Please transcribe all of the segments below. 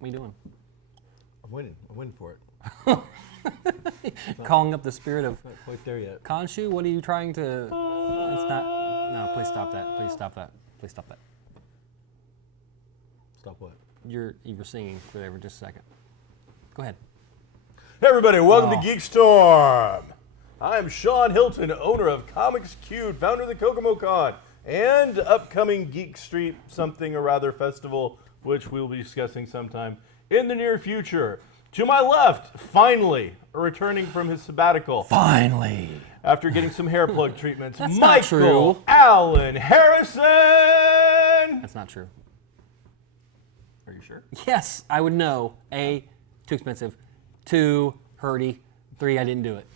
What are you doing? I'm winning. I'm winning for it. Calling up the spirit of Not quite there yet. Khonshu? What are you trying to... It's not... No, please stop that. Please stop that. Please stop that. Stop what? You were singing for just a second. Go ahead. Hey everybody, welcome to GeekStorm. I'm Sean Hilton, owner of Comics Cute, founder of the Kokomo Con, and upcoming Geek Street something or rather festival, which we'll be discussing sometime in the near future. To my left, finally, returning from his sabbatical. Finally. After getting some hair plug treatments, That's not true. Michael Allen Harrison. That's not true. Are you sure? Yes, I would know. A, too expensive. 2, hurdy. 3, I didn't do it.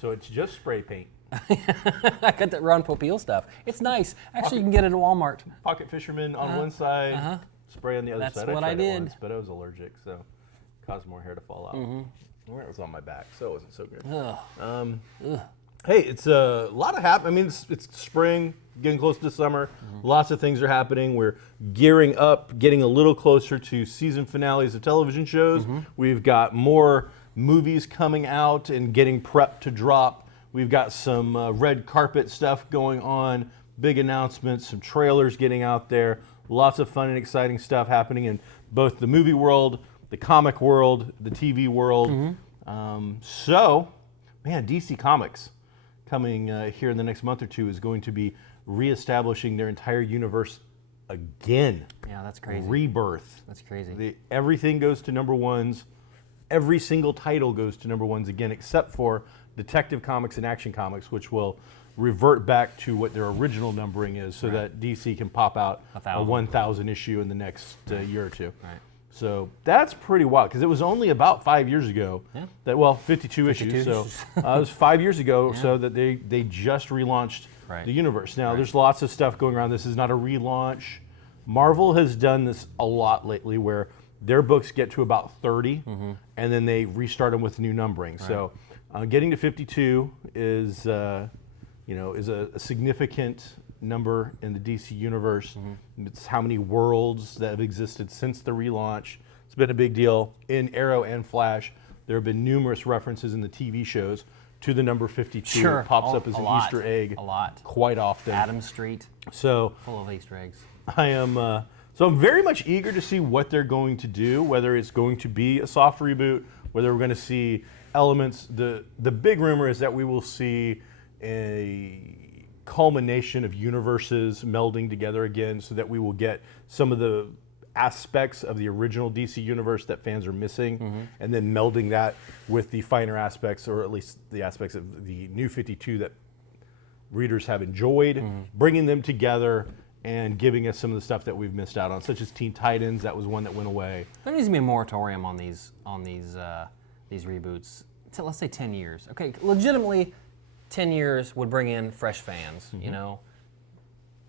So it's just spray paint. I got that Ron Popeil stuff. It's nice. Actually, you can get it at Walmart. Pocket fisherman on one side, spray on the other That's side. what I tried it did. once, but I was allergic, so it caused more hair to fall out. Or it was on my back, so it wasn't so good. Hey, it's a lot of I mean, it's spring, getting close to summer. Lots of things are happening. We're gearing up, getting a little closer to season finales of television shows. We've got more movies coming out and getting prepped to drop. We've got some red carpet stuff going on, big announcements, some trailers getting out there. Lots of fun and exciting stuff happening in both the movie world, the comic world, the TV world. So, man, DC Comics coming here in the next month or two is going to be reestablishing their entire universe again. Yeah, that's crazy. Rebirth. That's crazy. Everything goes to number ones. Every single title goes to number ones again, except for Detective Comics and Action Comics, which will revert back to what their original numbering is, so that DC can pop out a 1,000 issue in the next year or two. Right. So that's pretty wild, because it was only about 5 years ago that, well, 52 issues. So it was 5 years ago, so that they just relaunched the universe. Now, there's lots of stuff going around. This is not a relaunch. Marvel has done this a lot lately, where their books get to about 30, and then they restart them with new numbering. So getting to 52 is, is a significant number in the DC universe. It's how many worlds that have existed since the relaunch. It's been a big deal. In Arrow and Flash, there have been numerous references in the TV shows to the number 52. Sure. It pops up as an Easter egg quite often. Adam Street. So full of Easter eggs. I'm very much eager to see what they're going to do, whether it's going to be a soft reboot, whether we're going to see elements. The big rumor is that we will see a culmination of universes melding together again, so that we will get some of the aspects of the original DC universe that fans are missing, and then melding that with the finer aspects, or at least the aspects of the new 52 that readers have enjoyed, bringing them together and giving us some of the stuff that we've missed out on, such as Teen Titans. That was one that went away. There needs to be a moratorium on these reboots. Let's say 10 years. Okay, legitimately, 10 years would bring in fresh fans. You know,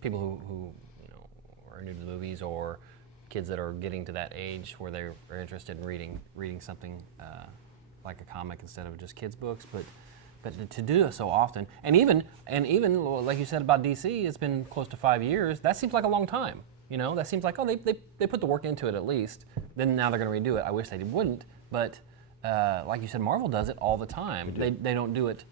people who are new to the movies, or kids that are getting to that age where they are interested in reading something like a comic instead of just kids' books. But to do it so often, and even like you said about DC, it's been close to 5 years. That seems like a long time. That seems like, they put the work into it at least. Then now they're going to redo it. I wish they wouldn't, but like you said, Marvel does it all the time. They don't do it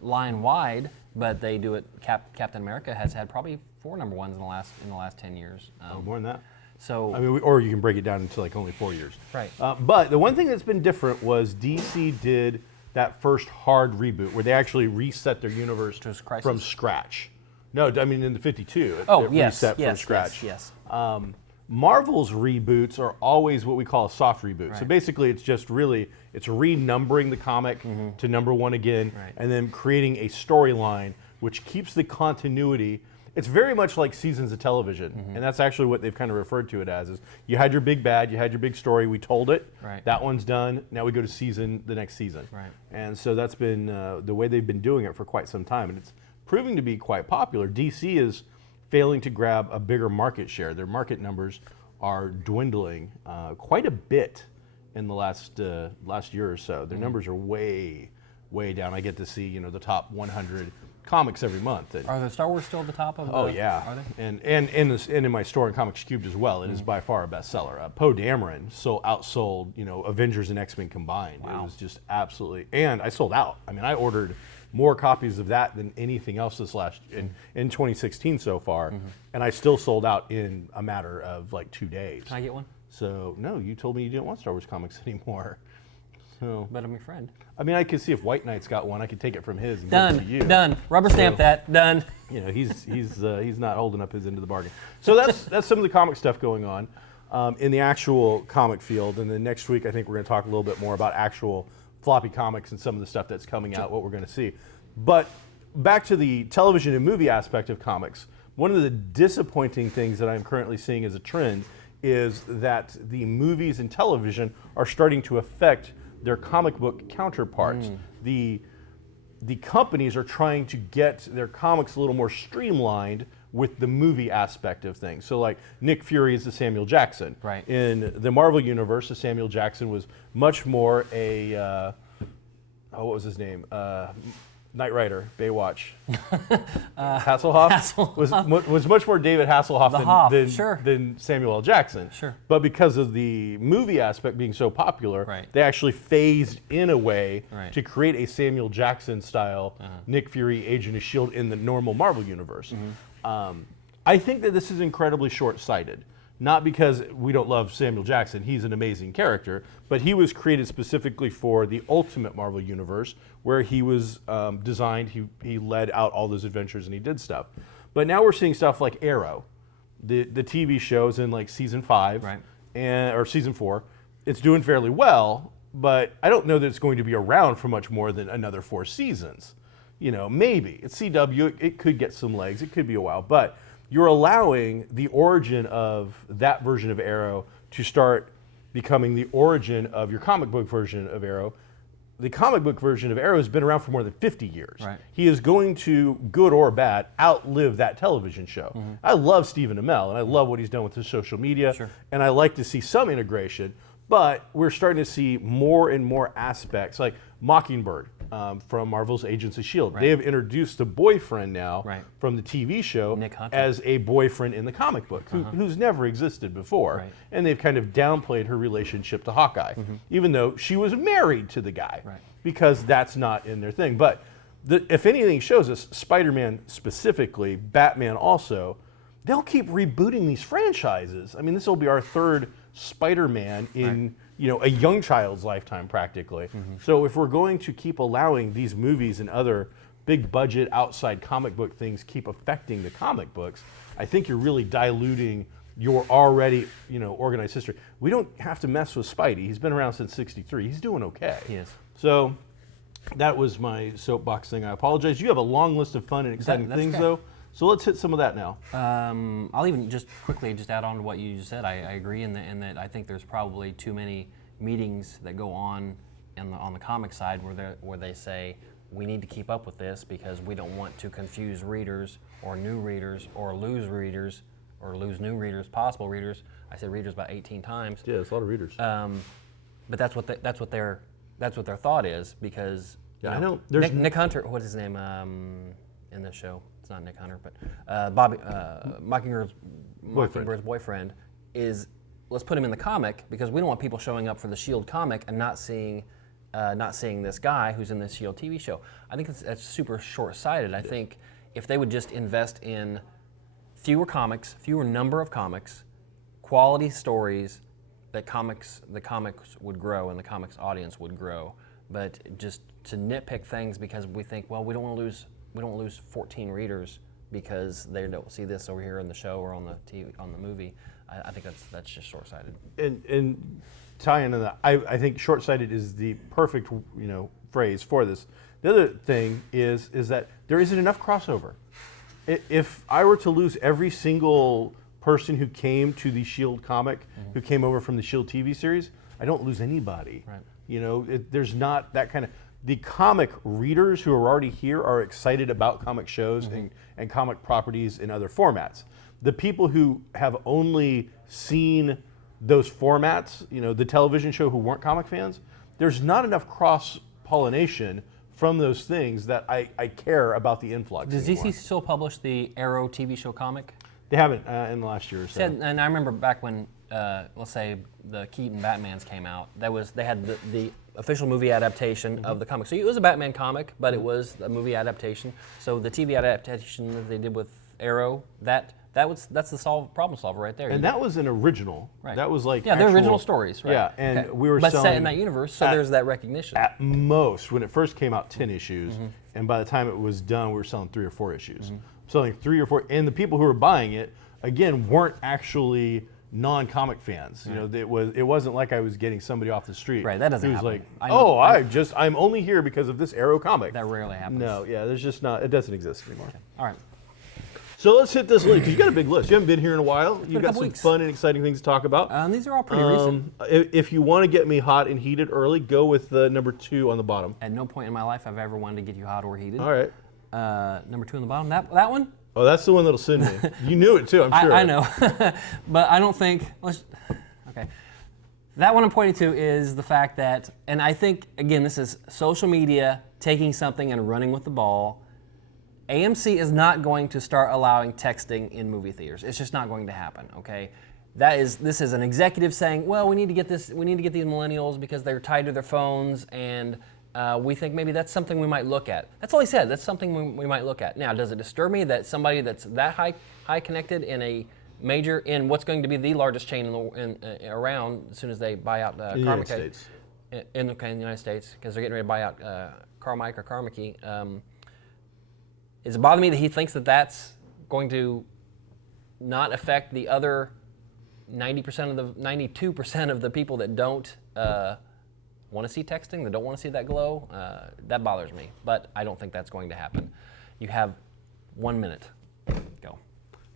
line wide, but they do it. Captain America has had probably 4 number ones in the last 10 years. More than that. So I mean, or you can break it down into like only 4 years. Right. But the one thing that's been different was DC did that first hard reboot where they actually reset their universe from scratch. No, I mean in the 52. Reset from scratch. Yes. Marvel's reboots are always what we call a soft reboot. Right. So basically, it's just it's renumbering the comic to number 1 again, and then creating a storyline which keeps the continuity. It's very much like seasons of television, and that's actually what they've kind of referred to it as. Is you had your big bad, you had your big story, we told it, that one's done, now we go to the next season. Right. And so that's been the way they've been doing it for quite some time, and it's proving to be quite popular. DC is failing to grab a bigger market share. Their market numbers are dwindling quite a bit in the last year or so. Their numbers are way down. I get to see the top 100 comics every month. Are the Star Wars still at the top of? Oh yeah, Are they? and in my store in Comics Cubed as well, it is by far a bestseller. Poe Dameron outsold Avengers and X-Men combined. Wow. It was just absolutely, and I sold out. I mean, I ordered more copies of that than anything else this in 2016 so far, and I still sold out in a matter of like 2 days. Can I get one? So no, you told me you didn't want Star Wars comics anymore. So, But I'm your friend. I mean, I could see if White Knight's got one, I could take it from his and Done. give it to you. Done. Rubber stamp that. Done. He's not holding up his end of the bargain. So that's some of the comic stuff going on in the actual comic field. And then next week, I think we're going to talk a little bit more about actual floppy comics and some of the stuff that's coming out, what we're going to see. But back to the television and movie aspect of comics, one of the disappointing things that I'm currently seeing as a trend is that the movies and television are starting to affect their comic book counterparts. The companies are trying to get their comics a little more streamlined with the movie aspect of things. So like Nick Fury is the Samuel Jackson. Right. In the Marvel Universe, the Samuel Jackson was much more a, what was his name? Knight Rider, Baywatch. Hasselhoff? Was much more David Hasselhoff than Samuel L. Jackson. Sure. But because of the movie aspect being so popular, Right. they actually phased in a way Right. to create a Samuel Jackson style Nick Fury Agent of S.H.I.E.L.D. in the normal Marvel universe. I think that this is incredibly short-sighted. Not because we don't love Samuel Jackson, he's an amazing character, but he was created specifically for the Ultimate Marvel Universe, where he was designed, he led out all those adventures and he did stuff. But now we're seeing stuff like Arrow, the TV shows in like season 5, Right. or season 4. It's doing fairly well, but I don't know that it's going to be around for much more than another 4 seasons. Maybe. It's CW, it could get some legs, it could be a while, but you're allowing the origin of that version of Arrow to start becoming the origin of your comic book version of Arrow. The comic book version of Arrow has been around for more than 50 years. Right. He is going to, good or bad, outlive that television show. I love Stephen Amell, and I love what he's done with his social media, Sure. and I like to see some integration, but we're starting to see more and more aspects, like Mockingbird from Marvel's Agents of S.H.I.E.L.D. Right. They have introduced the boyfriend now Right. from the TV show Nick Hunter. as a boyfriend in the comic book, who's never existed before. Right. And they've kind of downplayed her relationship to Hawkeye, even though she was married to the guy, Right. because that's not in their thing. But if anything shows us, Spider-Man specifically, Batman also, they'll keep rebooting these franchises. I mean, this will be our 3rd Spider-Man in a young child's lifetime practically. So if we're going to keep allowing these movies and other big budget outside comic book things keep affecting the comic books, I think you're really diluting your already organized history. We don't have to mess with Spidey. He's been around since '63. He's doing okay. He is. So that was my soapbox thing. I apologize. You have a long list of fun and exciting That's things okay. though. So let's hit some of that now. I'll even just quickly add on to what you just said. I agree in that I think there's probably too many meetings that go on the comic side where they say we need to keep up with this because we don't want to confuse readers or new readers or lose readers or lose new readers, possible readers. I said readers about 18 times. Yeah, it's a lot of readers. But that's what their thought is because Yeah, I know. There's Nick Hunter. What's his name in this show? It's not Nick Hunter, but Bobby Mockingbird's boyfriend is. Let's put him in the comic because we don't want people showing up for the S.H.I.E.L.D. comic and not seeing this guy who's in this S.H.I.E.L.D. TV show. I think that's super short-sighted. I think if they would just invest in fewer number of comics, quality stories, the comics would grow and the comics audience would grow. But just to nitpick things because we think, well, we don't want to lose 14 readers because they don't see this over here in the show or on the TV on the movie. I think that's just short-sighted. And tie into that, I think short-sighted is the perfect phrase for this. The other thing is that there isn't enough crossover. If I were to lose every single person who came to the S.H.I.E.L.D. comic, who came over from the S.H.I.E.L.D. TV series, I don't lose anybody. Right. There's not that kind of. The comic readers who are already here are excited about comic shows and comic properties in other formats. The people who have only seen those formats, the television show who weren't comic fans, there's not enough cross-pollination from those things that I care about the influx. Does anymore. DC still publish the Arrow TV show comic? They haven't in the last year or so. And I remember back when, let's say, the Keaton Batmans came out, they had the official movie adaptation of the comic. So it was a Batman comic, but it was a movie adaptation. So the TV adaptation that they did with Arrow, that's the problem solver right there. And that was an original. Right. That was like they're original stories, right? Yeah, and we were but selling set in that universe, so there's that recognition. At most, when it first came out, 10 issues, and by the time it was done, we were selling 3 or 4 issues. Selling 3 or 4, and the people who were buying it, again, weren't actually non-comic fans. You know, it wasn't like I was getting somebody off the street. Right, that doesn't who was happen. like, I'm only here because of this Arrow comic. That rarely happens. No, yeah, there's just not. It doesn't exist anymore. Okay. All right. So let's hit this list, because you got a big list. You haven't been here in a while. You got some fun and exciting things to talk about. These are all pretty recent. If you want to get me hot and heated early, go with the number 2 on the bottom. At no point in my life I've ever wanted to get you hot or heated. All right. Number 2 on the bottom. That one? Oh, that's the one that'll send me. You knew it too, I'm sure. I know, but I don't think. Okay. That one I'm pointing to is the fact that, and I think again, this is social media taking something and running with the ball. AMC is not going to start allowing texting in movie theaters. It's just not going to happen, okay? This is an executive saying, well, we need to get these millennials because they're tied to their phones, and we think maybe that's something we might look at. That's all he said. That's something we might look at. Now, does it disturb me that somebody that's that high connected in what's going to be the largest chain around as soon as they buy out in the United States? In the United States, because they're getting ready to buy out Carmike or Carmike. Does it bother me that he thinks that that's going to not affect the other 92% of the people that don't want to see texting, that don't want to see that glow? That bothers me, but I don't think that's going to happen. You have 1 minute. Go.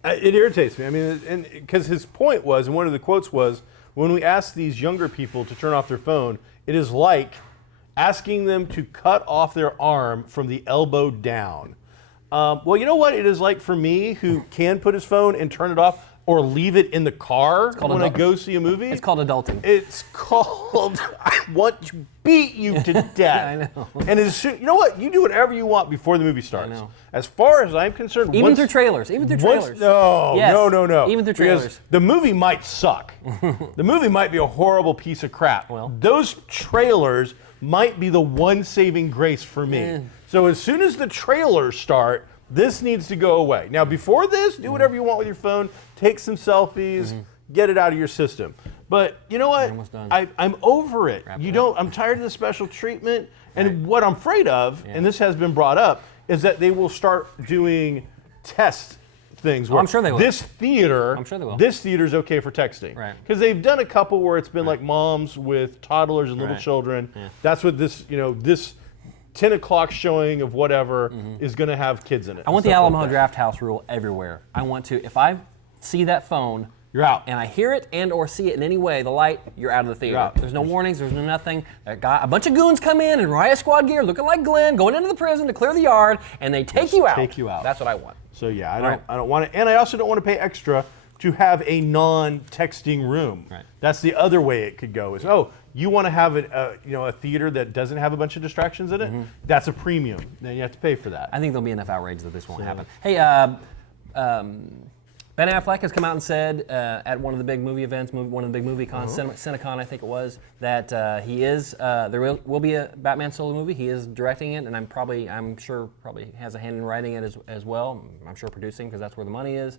It irritates me. I mean, and because his point was, and one of the quotes was, when we ask these younger people to turn off their phone, it is like asking them to cut off their arm from the elbow down. Well, you know what it is like for me, who can put his phone and turn it off or leave it in the car when I go see a movie? It's called adulting. It's called, I want to beat you to death. Yeah, I know. And you know what? You do whatever you want before the movie starts. I know. As far as I'm concerned, Even through trailers. No, Yes. no. Even through Because trailers. the movie might suck. The movie might be a horrible piece of crap. Well. Those trailers might be the one saving grace for me. So as soon as the trailers start, this needs to go away. Now, before this, do whatever you want with your phone. Take some selfies. Get it out of your system. But you know what? Almost done. I'm over it. Wrap it up. I'm tired of the special treatment. And what I'm afraid of, and this has been brought up, is that they will start doing test things. Where I'm sure they will. This theater, I'm sure they will. This theater's okay for texting. Right. Because they've done a couple where it's been like moms with toddlers and little Right. children. Yeah. That's what this 10 o'clock showing of whatever is going to have kids in it. I want the Alamo Draft House rule everywhere. I want to, if I see that phone, You're out. and I hear it and or see it in any way, the light, you're out of the theater. You're out. There's no warnings, there's no nothing. A bunch of goons come in riot squad gear, looking like Glenn, going into the prison to clear the yard, and they take you out. take you out. That's what I want. So yeah, Right. I don't want to, and I also don't want to pay extra to have a non-texting room. Right. That's the other way it could go. Is you want to have a theater that doesn't have a bunch of distractions in it? That's a premium. Then you have to pay for that. I think there'll be enough outrage that this won't happen. Hey, Ben Affleck has come out and said at one of the big movie events, one of the big movie cons, Cinecon I think it was, that there will be a Batman solo movie. He is directing it, and I'm sure probably has a hand in writing it as well. I'm sure producing, because that's where the money is.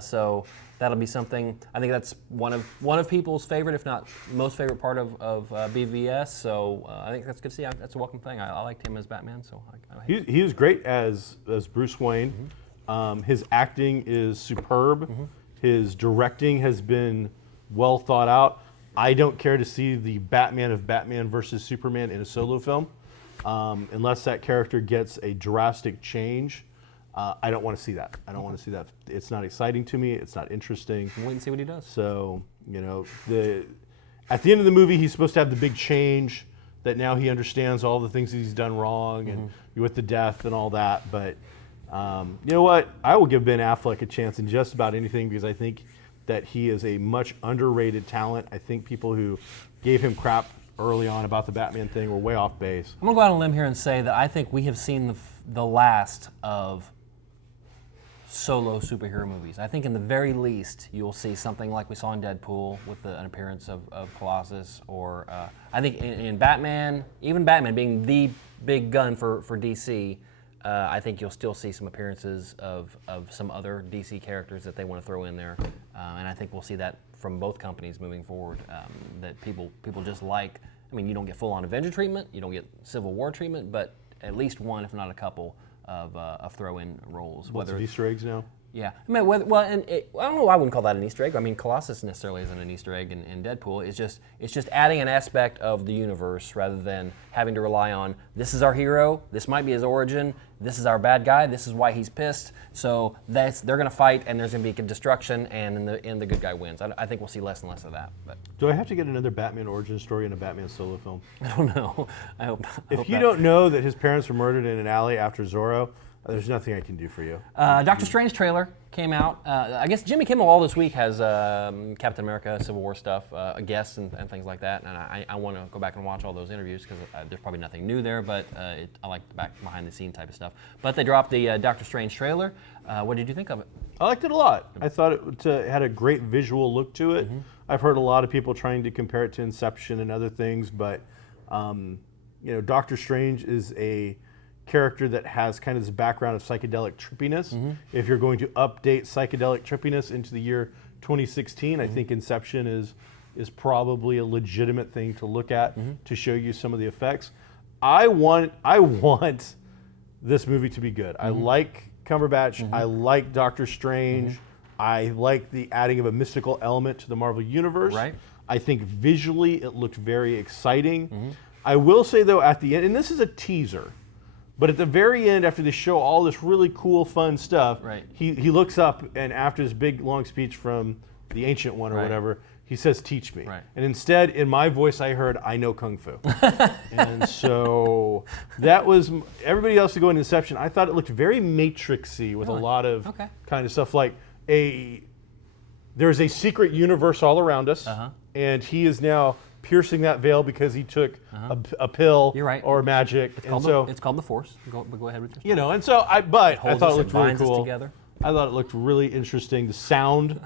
So that'll be something. I think that's one of people's favorite, if not most favorite part of BVS. So I think that's good to see. That's a welcome thing. I liked him as Batman, so He was great as Bruce Wayne. His acting is superb. His directing has been well thought out. I don't care to see the Batman of Batman versus Superman in a solo film, unless that character gets a drastic change. I don't want to see that. I don't want to see that. It's not exciting to me. It's not interesting. wait and see what he does. So, at the end of the movie, he's supposed to have the big change that now he understands all the things that he's done wrong and with the death and all that. But you know what? I will give Ben Affleck a chance in just about anything, because I think that he is a much underrated talent. I think people who gave him crap early on about the Batman thing. We're way off base. I'm gonna go out on a limb here and say that I think we have seen the last of solo superhero movies. I think in the very least you'll see something like we saw in Deadpool with an appearance of Colossus, or I think in Batman, even Batman being the big gun for DC, I think you'll still see some appearances of some other DC characters that they want to throw in there, and I think we'll see that from both companies moving forward. That people just like. I mean, you don't get full-on Avenger treatment, you don't get Civil War treatment, but at least one, if not a couple, of throw-in roles. What's Easter eggs now? Yeah, I mean, I don't know. I wouldn't call that an Easter egg. I mean, Colossus necessarily isn't an Easter egg in Deadpool. It's just adding an aspect of the universe rather than having to rely on this is our hero, this might be his origin, this is our bad guy, this is why he's pissed. So they're going to fight, and there's going to be destruction, and the good guy wins. I think we'll see less and less of that. But do I have to get another Batman origin story in a Batman solo film? I don't know. I hope. If you don't know that his parents were murdered in an alley after Zorro, there's nothing I can do for you. Doctor Strange trailer came out. I guess Jimmy Kimmel all this week has Captain America, Civil War stuff, guests and things like that. And I want to go back and watch all those interviews because there's probably nothing new there, but I like the behind the scene type of stuff. But they dropped the Doctor Strange trailer. What did you think of it? I liked it a lot. I thought it had a great visual look to it. Mm-hmm. I've heard a lot of people trying to compare it to Inception and other things, but Doctor Strange is a character that has kind of this background of psychedelic trippiness. Mm-hmm. If you're going to update psychedelic trippiness into the year 2016, I think Inception is probably a legitimate thing to look at to show you some of the effects. I want this movie to be good. I like Cumberbatch. I like Doctor Strange. I like the adding of a mystical element to the Marvel Universe. Right. I think visually it looked very exciting. I will say though at the end, and this is a teaser, but at the very end, after they show all this really cool, fun stuff, he looks up, and after this big, long speech from the Ancient One or whatever, he says, "Teach me." Right. And instead, in my voice, I heard, "I know Kung Fu." And so that was, everybody else to go in Inception, I thought it looked very Matrixy with a lot of kind of stuff like there's a secret universe all around us, and he is now piercing that veil because he took a pill or magic. It's called the Force. Go ahead with your and so I thought it looked really cool. Together. I thought it looked really interesting. The sound,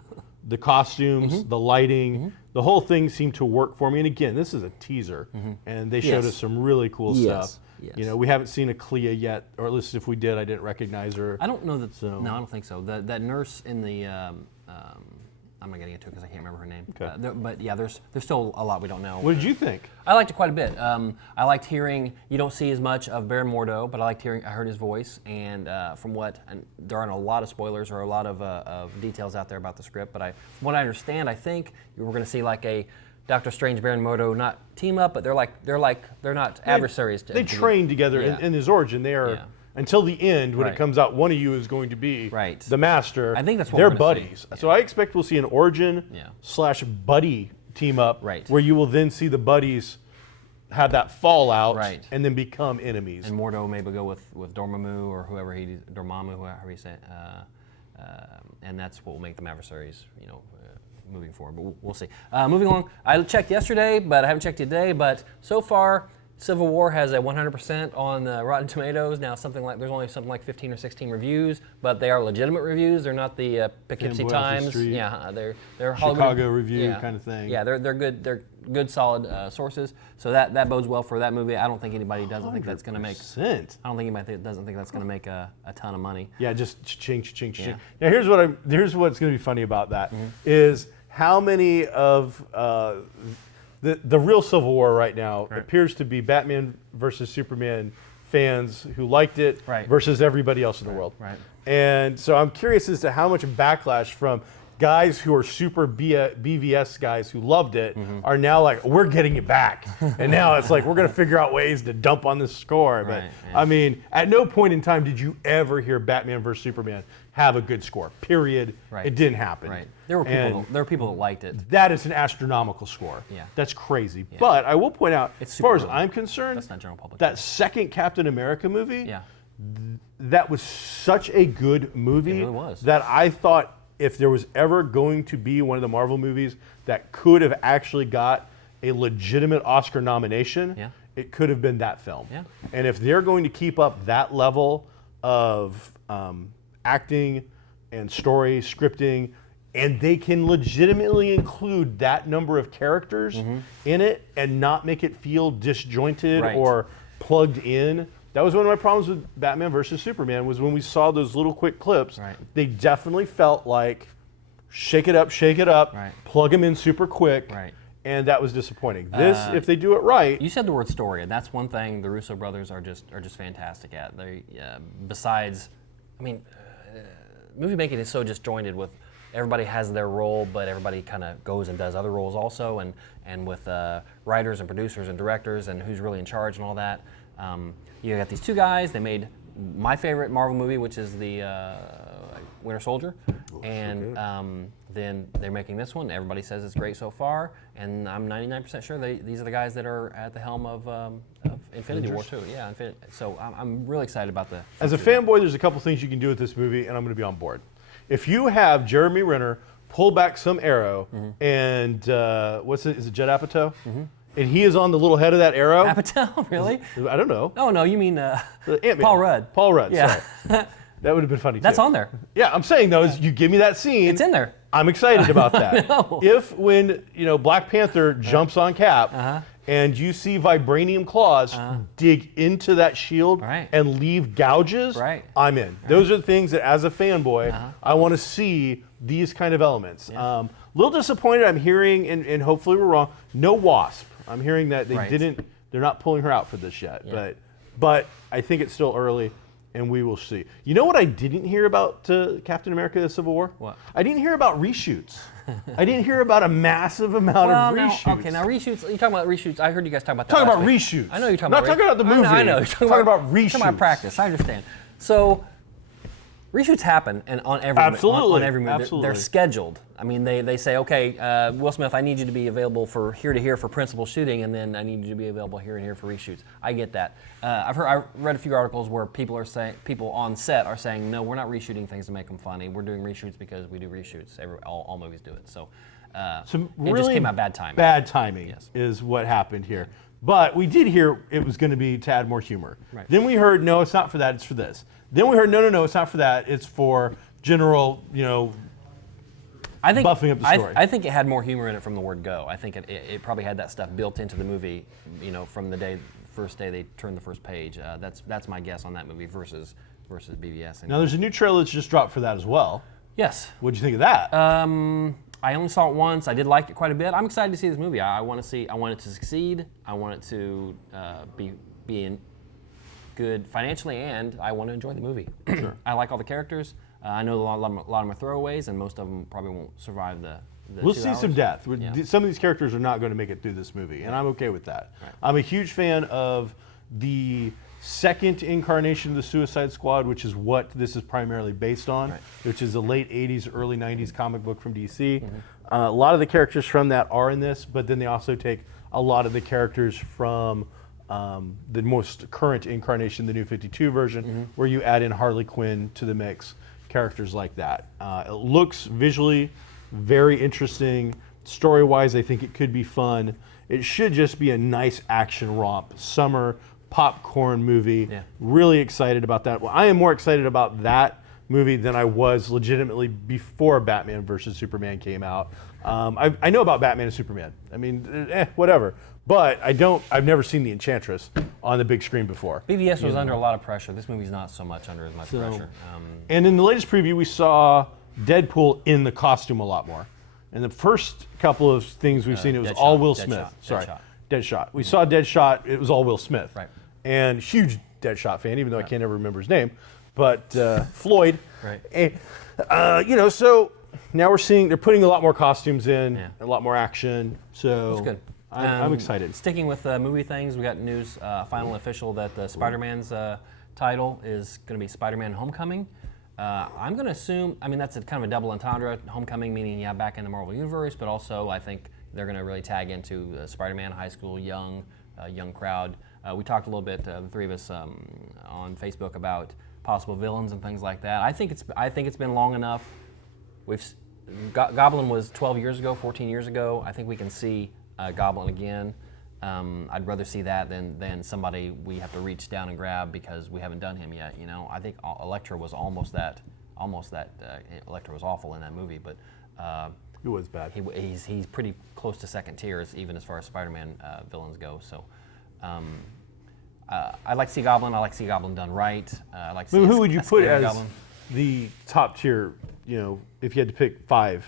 the costumes, the lighting, the whole thing seemed to work for me. And again, this is a teaser, and they showed us some really cool stuff. Yes. We haven't seen a Clea yet, or at least if we did, I didn't recognize her. I don't know that. So. No, I don't think so. That nurse in the. I'm not getting into it because I can't remember her name. Okay. But yeah, there's still a lot we don't know. What did you think? I liked it quite a bit. I liked hearing, you don't see as much of Baron Mordo, but I heard his voice, and there aren't a lot of spoilers or a lot of details out there about the script, but from what I understand, I think we're going to see like a Doctor Strange, Baron Mordo, not team up, but they're not adversaries. They train together in his origin. They are. Yeah. Until the end, when it comes out, one of you is going to be the master. I think that's what they're we're buddies. See. So I expect we'll see an origin / buddy team up, where you will then see the buddies have that fallout and then become enemies. And Mordo maybe go with Dormammu or whoever Dormammu, however you say it, and that's what will make them adversaries, moving forward. But we'll see. Moving along, I checked yesterday, but I haven't checked today. But so far, Civil War has a 100% on Rotten Tomatoes. Now, there's only something like 15 or 16 reviews, but they are legitimate reviews. They're not the Poughkeepsie Times. Yeah, they're Hollywood, Chicago Review kind of thing. Yeah, they're good. They're good, solid sources. So that bodes well for that movie. I don't think anybody doesn't think that's going to make. I don't think anybody doesn't think that's going to make a ton of money. Yeah, just ching. Now here's what's going to be funny about that is how many of the real Civil War right now appears to be Batman versus Superman fans who liked it versus everybody else in the world. Right. And so I'm curious as to how much backlash from guys who are super BVS guys who loved it are now like, we're getting it back. And now it's like, we're going to figure out ways to dump on this score. But I mean, at no point in time did you ever hear Batman versus Superman have a good score, period. It didn't happen. There were people that liked it. That is an astronomical score. Yeah. That's crazy. Yeah. But I will point out, as far as I'm concerned, that's not general public. That second Captain America movie, that was such a good movie. It really was. That I thought if there was ever going to be one of the Marvel movies that could have actually got a legitimate Oscar nomination, it could have been that film. Yeah. And if they're going to keep up that level of acting and story, scripting, and they can legitimately include that number of characters in it and not make it feel disjointed or plugged in. That was one of my problems with Batman versus Superman, was when we saw those little quick clips, they definitely felt like shake it up, plug them in super quick, and that was disappointing. This, if they do it right. You said the word story, and that's one thing the Russo brothers are just fantastic at. They, besides, I mean, movie making is so disjointed with everybody has their role, but everybody kind of goes and does other roles also, and with writers and producers and directors and who's really in charge and all that. You got these two guys. They made my favorite Marvel movie, which is the Winter Soldier, and then they're making this one. Everybody says it's great so far, and I'm 99% sure these are the guys that are at the helm of Infinity War too. Yeah, so I'm really excited about the. As a fanboy, there's a couple things you can do with this movie, and I'm going to be on board. If you have Jeremy Renner pull back some arrow, and is it Judd Apatow? And he is on the little head of that arrow. Apatow, really? I don't know. Oh no, you mean Ant-Man. Paul Rudd. Paul Rudd. Yeah. Sorry. That would have been funny too. That's on there. Yeah, I'm saying though, is you give me that scene. It's in there. I'm excited about that. No. If when Black Panther jumps on Cap, and you see vibranium claws dig into that shield and leave gouges, I'm in. Those are the things that, as a fanboy, I want to see these kind of elements. A little disappointed. I'm hearing, and hopefully we're wrong, no Wasp. I'm hearing that they're not pulling her out for this yet. But I think it's still early, and we will see. You know what I didn't hear about Captain America: The Civil War? What? I didn't hear about reshoots. I didn't hear about a massive amount of reshoots. Now reshoots. You talking about reshoots? I heard you guys talk about that. Talking last about week. reshoots. I know you're talking I'm about. not talking about the movie. I know. You're talking about reshoots. Talking about practice. I understand. So reshoots happen, and on every Absolutely. on every movie, Absolutely. they're scheduled. I mean, they say, okay, Will Smith, I need you to be available for here to here for principal shooting, and then I need you to be available here and here for reshoots. I get that. I read a few articles where people on set are saying, no, we're not reshooting things to make them funny. We're doing reshoots because we do reshoots. All movies do it. So really it just came out bad timing. Bad timing is what happened here. But we did hear it was going to be to add more humor. Then we heard, no, it's not for that, it's for this. Then we heard, no, it's not for that, it's for general, buffing up the story. I think it had more humor in it from the word go. I think it probably had that stuff built into the movie, from the first day they turned the first page. That's my guess on that movie versus BVS. Now there's a new trailer that's just dropped for that as well. Yes. What'd you think of that? I only saw it once. I did like it quite a bit. I'm excited to see this movie. I want it to succeed. I want it to be in good financially, and I want to enjoy the movie. Sure. I like all the characters. I know a lot of them are throwaways, and most of them probably won't survive the We'll 2 see hours. some death. Yeah. Some of these characters are not going to make it through this movie, and I'm okay with that. I'm a huge fan of the second incarnation of the Suicide Squad, which is what this is primarily based on, which is a late 80s, early 90s comic book from DC. A lot of the characters from that are in this, but then they also take a lot of the characters from the most current incarnation, the New 52 version, where you add in Harley Quinn to the mix, characters like that. It looks visually very interesting. Story-wise, I think it could be fun. It should just be a nice action romp, summer popcorn movie. Really excited about that. Well, I am more excited about that movie than I was legitimately before Batman versus Superman came out. I know about Batman and Superman. I mean, whatever. But I've never seen The Enchantress on the big screen before. BVS was under a lot of pressure. This movie's not so much under as much pressure. And in the latest preview, we saw Deadpool in the costume a lot more. And the first couple of things we've seen, it was all Will Smith. Deadshot. We saw Deadshot, it was all Will Smith. Right. And huge Deadshot fan, even though I can't ever remember his name. But Floyd. Right. And, so now we're seeing, they're putting a lot more costumes in, a lot more action. So That's good. I'm excited. Sticking with movie things, we got news, final official, that the Spider-Man's title is going to be Spider-Man Homecoming. I'm going to assume, that's a kind of a double entendre. Homecoming meaning, back in the Marvel Universe, but also I think they're going to really tag into Spider-Man high school, young crowd. We talked a little bit, the three of us, on Facebook about possible villains and things like that. I think it's been long enough. Goblin was 12 years ago, 14 years ago. I think we can see Goblin again. I'd rather see that than somebody we have to reach down and grab because we haven't done him yet. You know, I think Elektra was almost that. Elektra was awful in that movie, but It was bad. he's pretty close to second tier, even as far as Spider-Man villains go. So. I like to see Goblin. I like to see Goblin done right. I like to see Who would you put as Goblin. the top tier? You know, if you had to pick 5.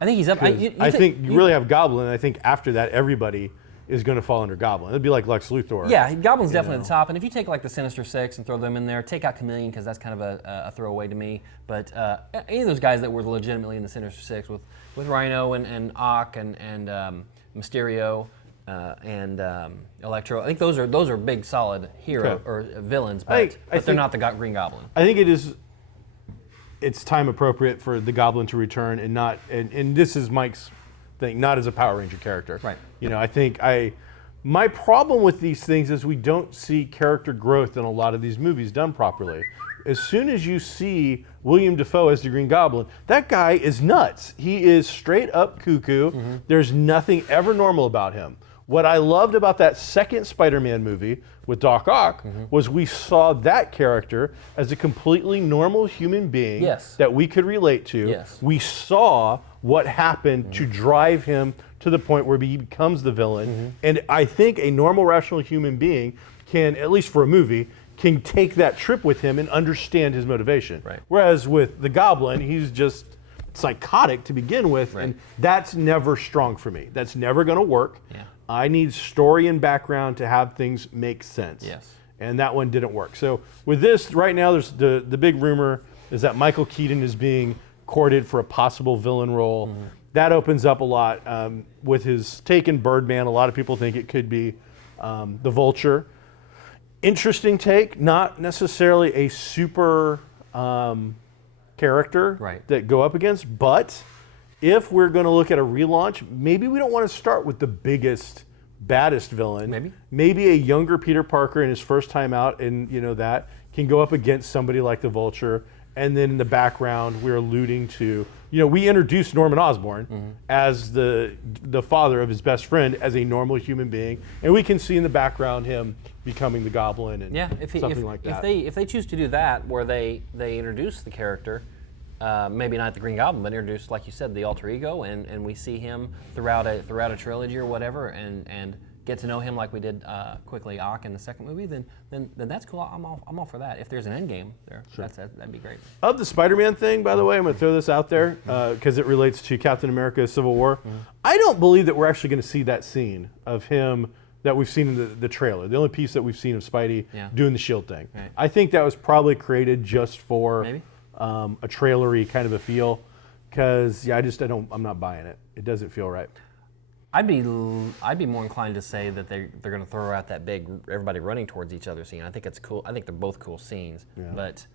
I think he's up. I think you really have Goblin. And I think after that, everybody is going to fall under Goblin. It'd be like Lex Luthor. Yeah, Goblin's definitely at the top. And if you take like the Sinister Six and throw them in there, take out Chameleon because that's kind of a throwaway to me. But any of those guys that were legitimately in the Sinister Six with Rhino and Ock and Mysterio. And Electro. I think those are big, solid hero or villains, but they're not the Green Goblin. I think it's time appropriate for the Goblin to return and not. And this is Mike's thing, not as a Power Ranger character. Right. You know, I think my problem with these things is we don't see character growth in a lot of these movies done properly. As soon as you see William Dafoe as the Green Goblin, that guy is nuts. He is straight up cuckoo. Mm-hmm. There's nothing ever normal about him. What I loved about that second Spider-Man movie with Doc Ock was we saw that character as a completely normal human being that we could relate to. Yes. We saw what happened to drive him to the point where he becomes the villain. And I think a normal, rational human being can, at least for a movie, can take that trip with him and understand his motivation. Right. Whereas with the Goblin, he's just psychotic to begin with, and that's never strong for me. That's never going to work. Yeah. I need story and background to have things make sense. Yes. And that one didn't work. So with this, right now, there's the big rumor is that Michael Keaton is being courted for a possible villain role. That opens up a lot. With his take in Birdman, a lot of people think it could be the Vulture. Interesting take, not necessarily a super character that go up against, but if we're going to look at a relaunch, maybe we don't want to start with the biggest, baddest villain. Maybe a younger Peter Parker in his first time out, and that can go up against somebody like the Vulture. And then in the background, we're alluding to, we introduced Norman Osborn as the father of his best friend as a normal human being, and we can see in the background him becoming the Goblin and something like that. If they choose to do that, where they introduce the character. Maybe not the Green Goblin, but introduce, like you said, the alter ego, and we see him throughout a trilogy or whatever, and get to know him like we did quickly Ock in the second movie. Then that's cool. I'm all for that. If there's an end game there, that'd be great. Of the Spider-Man thing, by the way, I'm going to throw this out there because it relates to Captain America: Civil War. I don't believe that we're actually going to see that scene of him that we've seen in the trailer. The only piece that we've seen of Spidey doing the shield thing. Right. I think that was probably created just for. Maybe. A trailery kind of a feel, because I'm not buying it. It doesn't feel right. I'd be more inclined to say that they're going to throw out that big everybody running towards each other scene. I think it's cool. I think they're both cool scenes, but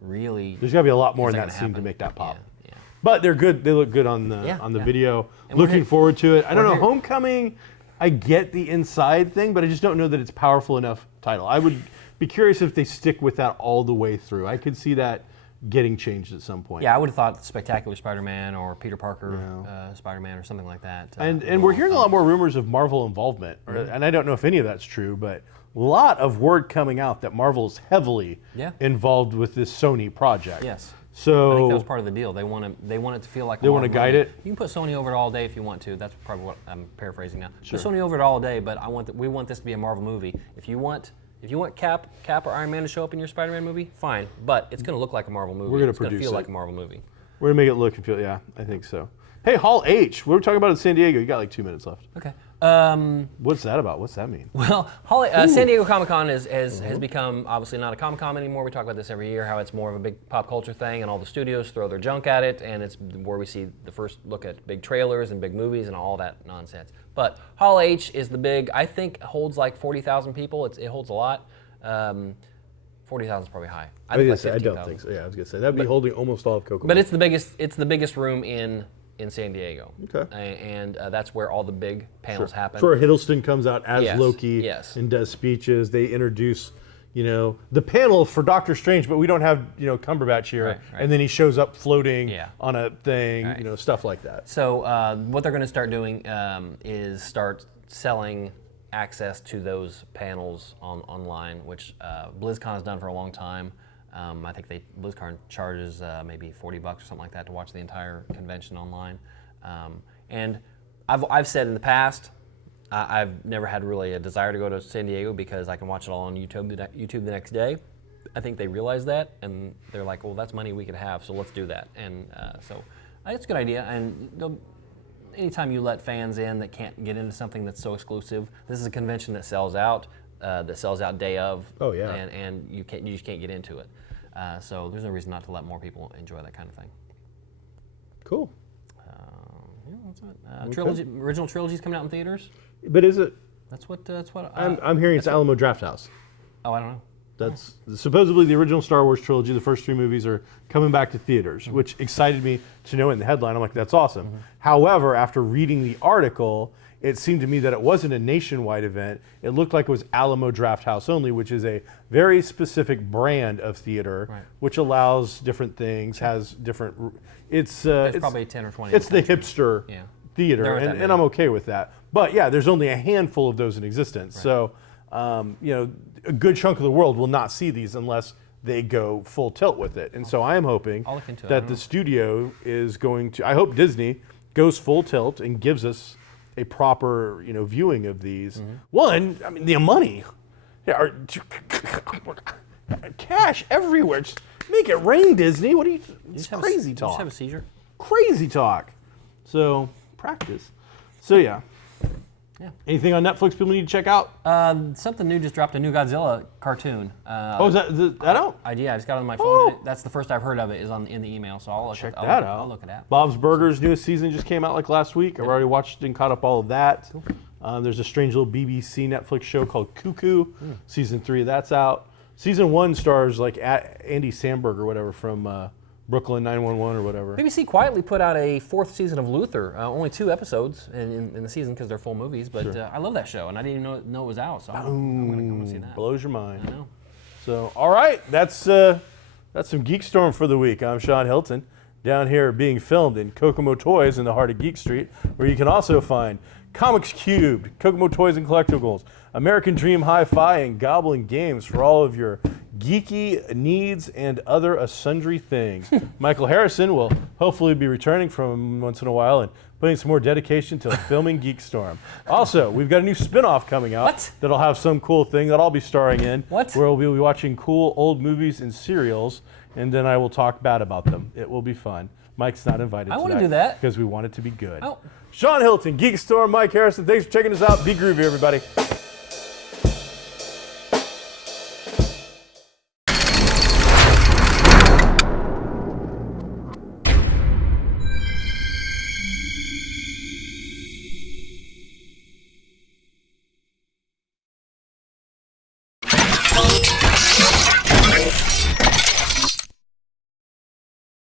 really, there's got to be a lot more in that scene to make that pop. Yeah. But they're good. They look good on the video. And looking forward to it. I don't know. Homecoming, I get the inside thing, but I just don't know that it's powerful enough title. I would be curious if they stick with that all the way through. I could see that getting changed at some point. Yeah, I would have thought Spectacular Spider-Man or Peter Parker Spider-Man or something like that. And we're hearing a lot more rumors of Marvel involvement, and I don't know if any of that's true, but a lot of word coming out that Marvel is heavily involved with this Sony project. Yes. So I think that was part of the deal. They want it to feel like they want to guide it. You can put Sony over it all day if you want to. That's probably what I'm paraphrasing now. Sure. Put Sony over it all day, but we want this to be a Marvel movie. If you want Cap or Iron Man to show up in your Spider-Man movie, fine. But it's going to look like a Marvel movie. It's going to feel like a Marvel movie. We're going to make it look and feel, I think so. Hey, Hall H, we were talking about in San Diego. You got like 2 minutes left. Okay. What's that about? What's that mean? Well, San Diego Comic-Con has become obviously not a Comic-Con anymore. We talk about this every year, how it's more of a big pop culture thing, and all the studios throw their junk at it, and it's where we see the first look at big trailers and big movies and all that nonsense. But Hall H is the big, I think, holds like 40,000 people. It holds a lot. 40,000 is probably high. I don't think so. Yeah, I was gonna say that'd be holding almost all of Coca-Cola. But it's the biggest room in San Diego. Okay. And that's where all the big panels happen. Sure, Hiddleston comes out as Loki and does speeches. They introduce, the panel for Doctor Strange, but we don't have, Cumberbatch here. Right. And then he shows up floating Yeah. on a thing, Right. Stuff like that. So what they're going to start doing is start selling access to those panels online, which BlizzCon has done for a long time. I think BlizzCon charges maybe $40 or something like that to watch the entire convention online. And I've said in the past, I've never had really a desire to go to San Diego because I can watch it all on YouTube the next day. I think they realize that, and they're like, well, that's money we could have, so let's do that. And so I think it's a good idea. And anytime you let fans in that can't get into something that's so exclusive, this is a convention that sells out day of. Oh, yeah. And you just can't get into it. So there's no reason not to let more people enjoy that kind of thing. Cool. Yeah, that's it. Original trilogy's coming out in theaters. But is it? That's what. I'm hearing it's Alamo Drafthouse. Oh, I don't know. That's supposedly the original Star Wars trilogy. The first 3 movies are coming back to theaters, which excited me to know in the headline. I'm like, that's awesome. However, after reading the article, it seemed to me that it wasn't a nationwide event. It looked like it was Alamo Drafthouse only, which is a very specific brand of theater, which allows different things, has different. It's probably 10 or 20. It's the hipster theater, and I'm okay with that. But yeah, there's only a handful of those in existence. So, a good chunk of the world will not see these unless they go full tilt with it. And so I am hoping that the studio is going to, I hope Disney goes full tilt and gives us a proper, viewing of these. One, I mean, the money. Yeah, cash everywhere. Just make it rain, Disney. What are you, it's crazy talk. Just have a seizure. Crazy talk. So, practice. So, yeah. Anything on Netflix people need to check out? Something new just dropped, a new Godzilla cartoon. Is that out? I just got it on my phone. That's the first I've heard of it, is in the email, so I'll check that out. I'll look it up. Bob's Burgers' newest season just came out like last week. I've already watched and caught up all of that. Cool. There's a strange little BBC Netflix show called Cuckoo. Season 3 of that's out. Season 1 stars like Andy Samberg or whatever from Brooklyn 911 or whatever. BBC quietly put out a 4th season of Luther. Only 2 episodes in the season because they're full movies, but I love that show, and I didn't even know it was out, so I'm going to come and see that. Blows your mind. I know. So, all right, that's some GeekStorm for the week. I'm Sean Hilton, down here being filmed in Kokomo Toys in the heart of Geek Street, where you can also find Comics Cubed, Kokomo Toys and Collectibles, American Dream Hi-Fi, and Goblin Games for all of your geeky needs and other sundry things. Michael Harrison will hopefully be returning from once in a while and putting some more dedication to filming GeekStorm. Also, we've got a new spin-off coming out that'll have some cool thing that I'll be starring in. Where we'll be watching cool old movies and serials, and then I will talk bad about them. It will be fun. Mike's not invited to that. I want to do that. Because we want it to be good. Oh. Sean Hilton, GeekStorm, Mike Harrison, thanks for checking us out. Be groovy, everybody.